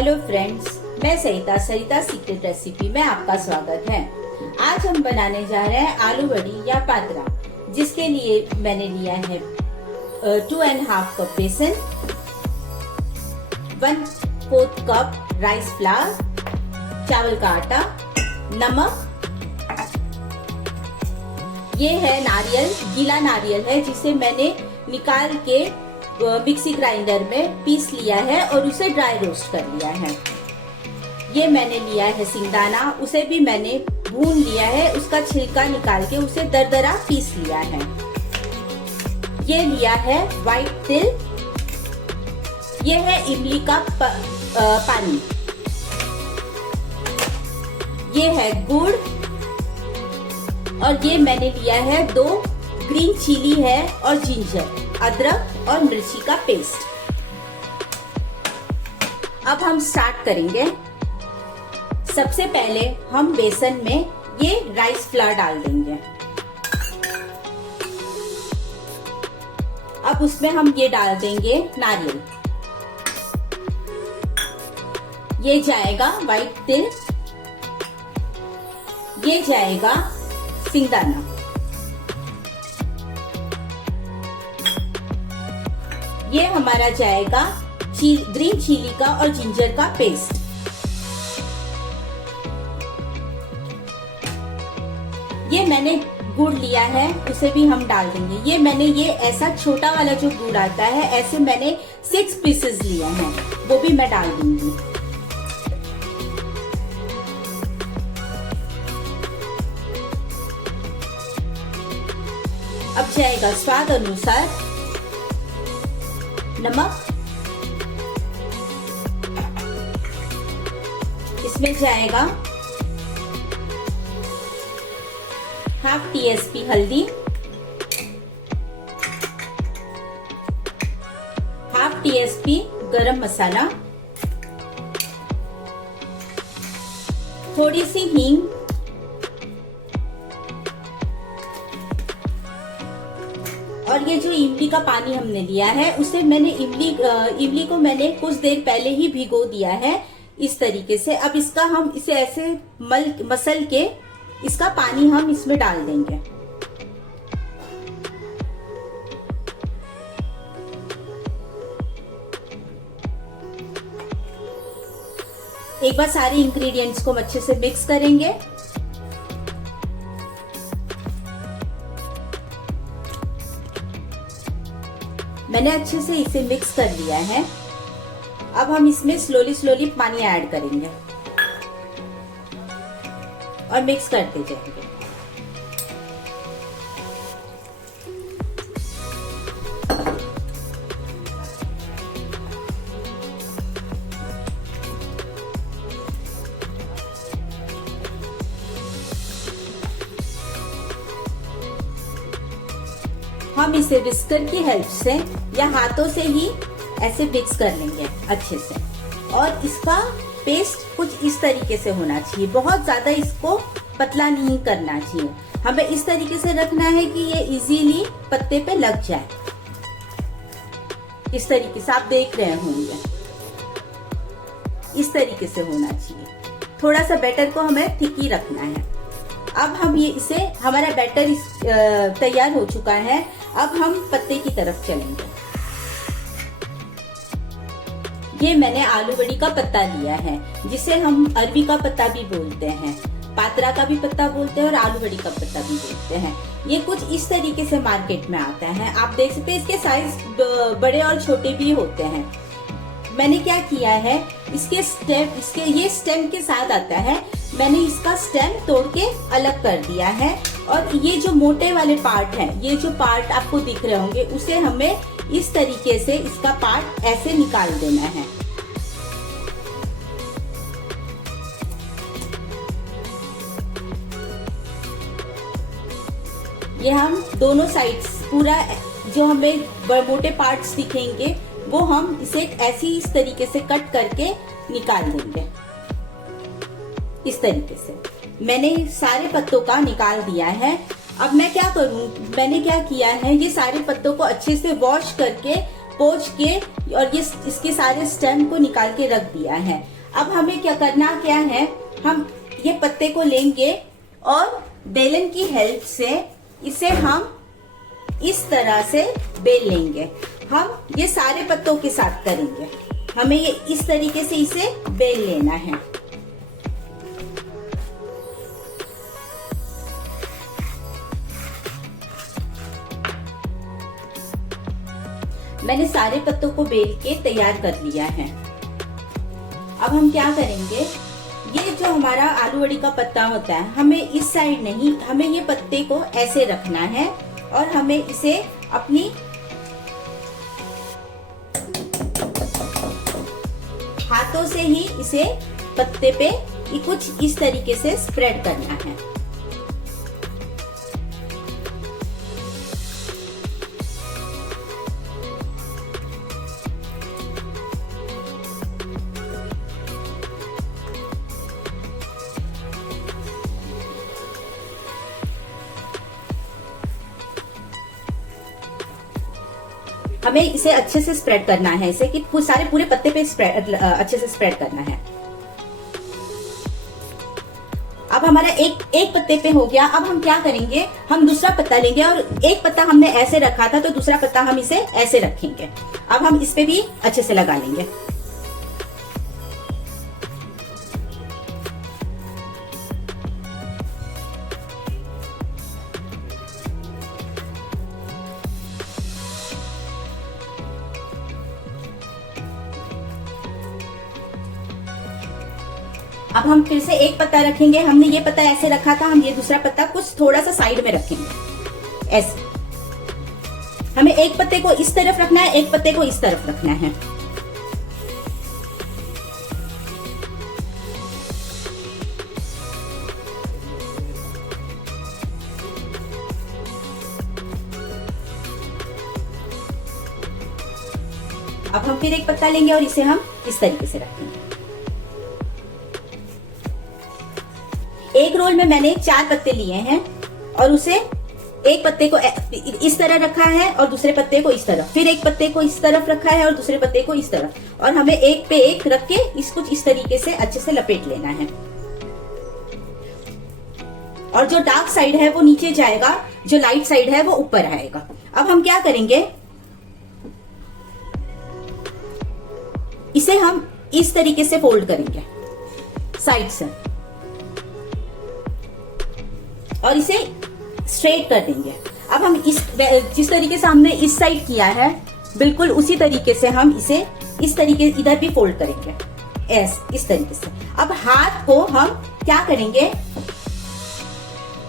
Hello friends, मैं सरिता secret recipe में आपका स्वागत है। आज हम बनाने जा रहे हैं आलू बड़ी या पात्रा, जिसके लिए मैंने लिया है 2.5 कप बेसन, 1/4 कप राइस फ्लावर, चावल का आटा, नमक। ये है नारियल, गीला नारियल है जिसे मैंने निकाल के मिक्सी ग्राइंडर में पीस लिया है और उसे ड्राई रोस्ट कर लिया है। ये मैंने लिया है सिंगदाना, उसे भी मैंने भून लिया है, उसका छिलका निकाल के उसे दरदरा पीस लिया है। ये लिया है व्हाइट तिल, ये है इमली का पानी, ये है गुड़ और ये मैंने लिया है 2 ग्रीन चिली है और जिंजर, अदरक और मिर्ची का पेस्ट। अब हम स्टार्ट करेंगे। सबसे पहले हम बेसन में ये राइस फ्लावर डाल देंगे। अब उसमें हम ये डाल देंगे नारियल, ये जाएगा व्हाइट तिल, ये जाएगा सिंगदाना, ये हमारा जाएगा ग्रीन चिली का और जिंजर का पेस्ट। ये मैंने गुड़ लिया है, उसे भी हम डाल देंगे। ये मैंने ये ऐसा छोटा वाला जो गुड़ आता है, ऐसे मैंने 6 पीसेस लिए हैं, वो भी मैं डाल दूंगी। अब जाएगा स्वाद अनुसार नमक, इसमें जाएगा ½ TSP हल्दी, ½ TSP गरम मसाला, थोड़ी सी हींग, और ये जो इमली का पानी हमने लिया है, उसे मैंने इमली को मैंने कुछ देर पहले ही भिगो दिया है इस तरीके से। अब इसका हम इसे ऐसे मसल के इसका पानी हम इसमें डाल देंगे। एक बार सारे इंग्रेडिएंट्स को अच्छे से मिक्स करेंगे। मैंने अच्छे से इसे मिक्स कर लिया है। अब हम इसमें स्लोली पानी ऐड करेंगे और मिक्स करते जाएंगे। हम इसे विस्कर की हेल्प से या हाथों से ही ऐसे मिक्स कर लेंगे अच्छे से, और इसका पेस्ट कुछ इस तरीके से होना चाहिए। बहुत ज्यादा इसको पतला नहीं करना चाहिए, हमें इस तरीके से रखना है कि ये इजीली पत्ते पे लग जाए। इस तरीके से आप देख रहे होंगे, इस तरीके से होना चाहिए। थोड़ा सा बैटर को हमें थिक ही रखना है। अब हम हमारा बैटर तैयार हो चुका है। अब हम पत्ते की तरफ चलेंगे। ये मैंने आलू बड़ी का पत्ता लिया है, जिसे हम अरबी का पत्ता भी बोलते हैं, पात्रा का भी पत्ता बोलते हैं और आलू बड़ी का पत्ता भी बोलते हैं। ये कुछ इस तरीके से मार्केट में आता है, आप देख सकते हैं। इसके साइज बड़े और छोटे भी होते हैं। मैंने क्या किया है, ये स्टेम के साथ आता है, मैंने इसका स्टेम तोड़ के अलग कर दिया है। और ये जो मोटे वाले पार्ट है, ये जो पार्ट आपको दिख रहे होंगे, उसे हमें इस तरीके से इसका पार्ट ऐसे निकाल देना है। ये हम दोनों साइड्स पूरा जो हमें मोटे पार्ट्स दिखेंगे, वो हम इसे इस तरीके से कट करके निकाल देंगे। इस तरीके से मैंने सारे पत्तों का निकाल दिया है। अब मैं क्या करूं, मैंने क्या किया है, ये सारे पत्तों को अच्छे से वॉश करके पोंछ के और ये इसके सारे स्टेम को निकाल के रख दिया है। अब हमें क्या करना क्या है, हम ये पत्ते को लेंगे और बेलन की हेल्प से इसे हम इस तरह से बेल लेंगे। हम ये सारे पत्तों के साथ करेंगे, हमें ये इस तरीके से इसे बेल लेना है। मैंने सारे पत्तों को बेल के तैयार कर लिया है। अब हम क्या करेंगे, ये जो हमारा आलू वड़ी का पत्ता होता है, हमें इस साइड नहीं, हमें ये पत्ते को ऐसे रखना है और हमें इसे अपनी हाथों से ही इसे पत्ते पे कुछ इस तरीके से स्प्रेड करना है। हमें इसे अच्छे से स्प्रेड करना है, इसे कि सारे पूरे पत्ते पे अच्छे से स्प्रेड करना है। अब हमारा एक पत्ते पे हो गया। अब हम क्या करेंगे, हम दूसरा पत्ता लेंगे और एक पत्ता हमने ऐसे रखा था तो दूसरा पत्ता हम इसे ऐसे रखेंगे। अब हम इस पे भी अच्छे से लगा लेंगे। अब हम फिर से एक पत्ता रखेंगे, हमने ये पत्ता ऐसे रखा था, हम ये दूसरा पत्ता कुछ थोड़ा सा साइड में रखेंगे ऐसे। हमें एक पत्ते को इस तरफ रखना है, एक पत्ते को इस तरफ रखना है। अब हम फिर एक पत्ता लेंगे और इसे हम इस तरीके से रखेंगे। एक रोल में मैंने 4 पत्ते लिए हैं और उसे एक पत्ते को इस तरह रखा है और दूसरे पत्ते को इस तरफ, फिर एक पत्ते को इस तरफ रखा है और दूसरे पत्ते को इस तरफ, और हमें एक पे एक रख के इसको इस तरीके से अच्छे से लपेट लेना है। और जो डार्क साइड है वो नीचे जाएगा, जो लाइट साइड है वो ऊपर आएगा। अब हम क्या करेंगे, इसे हम इस तरीके से फोल्ड करेंगे साइड से और इसे स्ट्रेट कर देंगे। अब हम जिस तरीके से हमने इस साइड किया है बिल्कुल उसी तरीके से हम इसे इस तरीके इधर भी फोल्ड करेंगे इस तरीके से। अब हाथ को हम क्या करेंगे,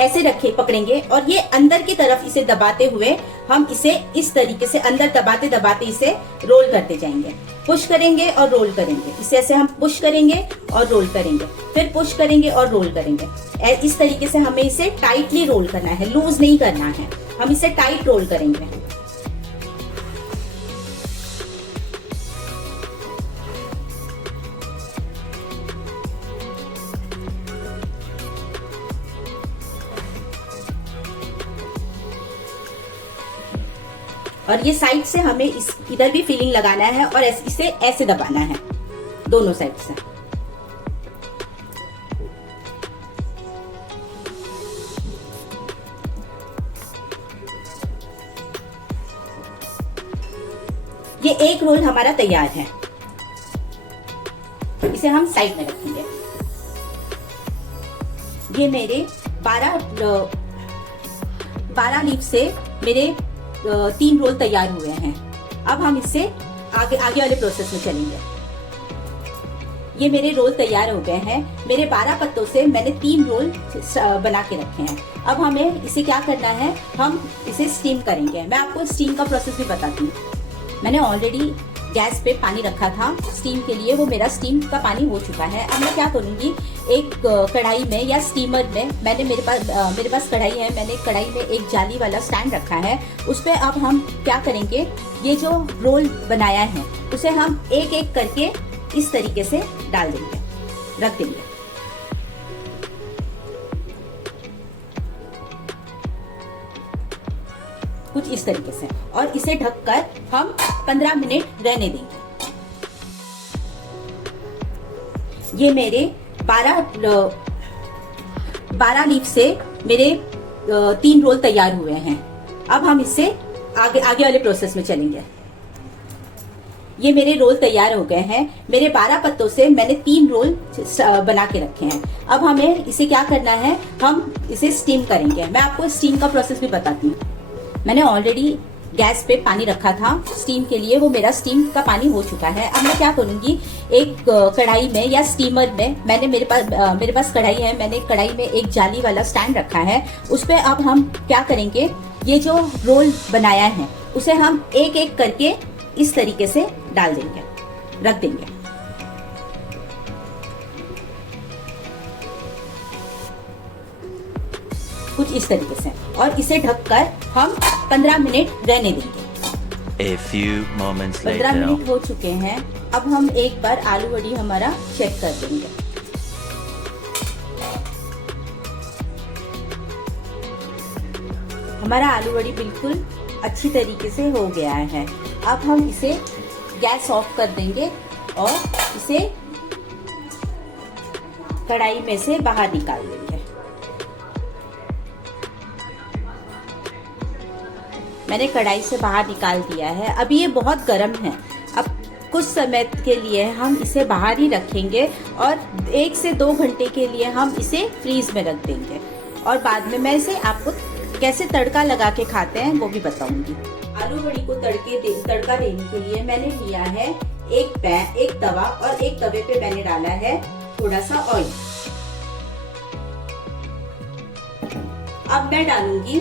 ऐसे पकड़ेंगे और ये अंदर की तरफ इसे दबाते हुए हम इसे इस तरीके से अंदर दबाते दबाते इसे रोल करते जाएंगे। पुश करेंगे और रोल करेंगे, इसे ऐसे हम पुश करेंगे और रोल करेंगे, फिर पुश करेंगे और रोल करेंगे। इस तरीके से हमें इसे टाइटली रोल करना है, लूज नहीं करना है, हम इसे टाइट रोल करेंगे। और ये साइड से हमें इधर भी फीलिंग लगाना है और इसे ऐसे दबाना है दोनों साइड से। ये एक रोल हमारा तैयार है, इसे हम साइड में रखेंगे। ये मेरे 12 लीफ से मेरे 3 रोल तैयार हुए हैं। अब हम इससे आगे वाले प्रोसेस में चलेंगे। ये मेरे रोल तैयार हो गए हैं। मेरे 12 पत्तों से मैंने 3 रोल बना के रखे हैं। अब हमें इसे क्या करना है, हम इसे स्टीम करेंगे। मैं आपको स्टीम का प्रोसेस भी बताती हूँ। मैंने ऑलरेडी गैस पे पानी रखा था स्टीम के लिए, वो मेरा स्टीम का पानी हो चुका है। अब मैं क्या करूँगी, एक कढ़ाई में या स्टीमर में मेरे पास कढ़ाई है, मैंने कढ़ाई में एक जाली वाला स्टैंड रखा है। उस पर अब हम क्या करेंगे, ये जो रोल बनाया है उसे हम एक एक करके इस तरीके से डाल देंगे, रख देंगे। कुछ इस तरीके से, और इसे ढककर हम 15 मिनट रहने देंगे। ये मेरे 12 लीफ से मेरे 3 रोल तैयार हुए हैं। अब हम इससे आगे वाले प्रोसेस में चलेंगे। ये मेरे रोल तैयार हो गए हैं। मेरे 12 पत्तों से मैंने 3 रोल बना के रखे हैं। अब हमें इसे क्या करना है, हम इसे स्टीम करेंगे। मैं आपको स्टीम का प्रोसेस भी बताती हूँ। मैंने ऑलरेडी गैस पे पानी रखा था स्टीम के लिए, वो मेरा स्टीम का पानी हो चुका है। अब मैं क्या करूंगी, एक कढ़ाई में या स्टीमर में, मेरे पास कढ़ाई है, मैंने कढ़ाई में एक जाली वाला स्टैंड रखा है। उस पे अब हम क्या करेंगे, ये जो रोल बनाया है उसे हम एक एक करके इस तरीके से डाल देंगे, रख देंगे। कुछ इस तरीके से, और इसे ढककर हम 15 मिनट रहने देंगे। A few moments 15 later. Minute हो चुके हैं। अब हम एक बार आलू वड़ी हमारा चेक कर देंगे। हमारा आलू वड़ी बिल्कुल अच्छी तरीके से हो गया है। अब हम इसे गैस ऑफ कर देंगे और इसे कढ़ाई में से बाहर निकाल देंगे। मैंने कढ़ाई से बाहर निकाल दिया है। अभी ये बहुत गर्म है। अब कुछ समय के लिए हम इसे बाहर ही रखेंगे और 1 से 2 घंटे के लिए हम इसे फ्रीज में रख देंगे, और बाद में मैं इसे आपको कैसे तड़का लगा के खाते हैं वो भी बताऊंगी। आलू बड़ी को तड़का देने के लिए मैंने लिया है एक तवा, और एक तवे पे मैंने डाला है थोड़ा सा ऑयल। अब मैं डालूंगी